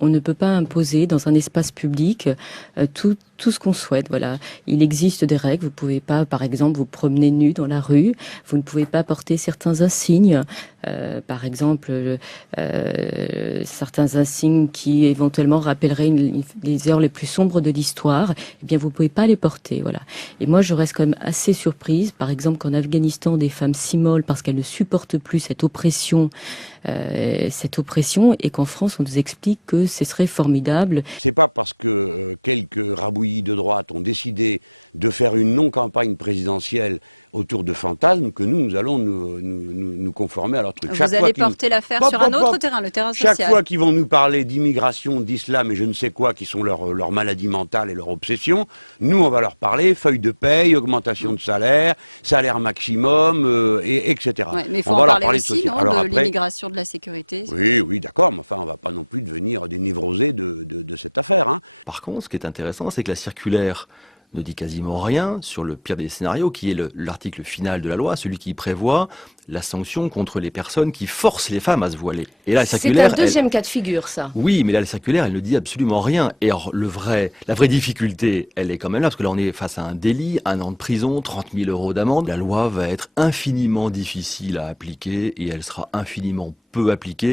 On ne peut pas imposer dans un espace public tout ce qu'on souhaite. Voilà, il existe des règles. Vous pouvez pas, par exemple, vous promener nu dans la rue. Vous ne pouvez pas porter certains insignes. Par exemple, certains insignes qui éventuellement rappelleraient les heures les plus sombres de l'histoire. Eh bien, vous pouvez pas les porter. Voilà. Et moi, je reste quand même assez surprise. Par exemple, qu'en Afghanistan, des femmes s'immolent parce qu'elles ne supportent plus cette oppression, et qu'en France, on nous explique que ce serait formidable. C'est pas parce que quelques rabouillis de droite ont décidé de faire une non-campagne présidentielle autour de fantasmes que nous allons nous conformer à leur truc. Vous allez porter l'affaire sur un autre terrain, le terrain social. Chaque fois qu'ils vont nous parler d'immigration, d'islam et je ne sais quoi, qui sont leur maladie mentale et leur obsession, nous on va leur parler feuille de paye, augmentation de salaire, salaire maximum, etc. Ouais, mais il faut en parler aussi, non, de l'immigration, de la sécurité. Oui, d'accord, mais enfin on ne va pas non plus devenir des névrosés de cette affaire. Hein. Par contre, ce qui est intéressant, c'est que la circulaire ne dit quasiment rien sur le pire des scénarios, qui est l'article final de la loi, celui qui prévoit la sanction contre les personnes qui forcent les femmes à se voiler. Et là, la circulaire, c'est un deuxième cas de figure, ça. Oui, mais là, la circulaire, elle ne dit absolument rien. Et alors, la vraie difficulté, elle est quand même là, parce que là, on est face à un délit, 1 an de prison, 30 000 € d'amende. La loi va être infiniment difficile à appliquer et elle sera infiniment peu appliquée.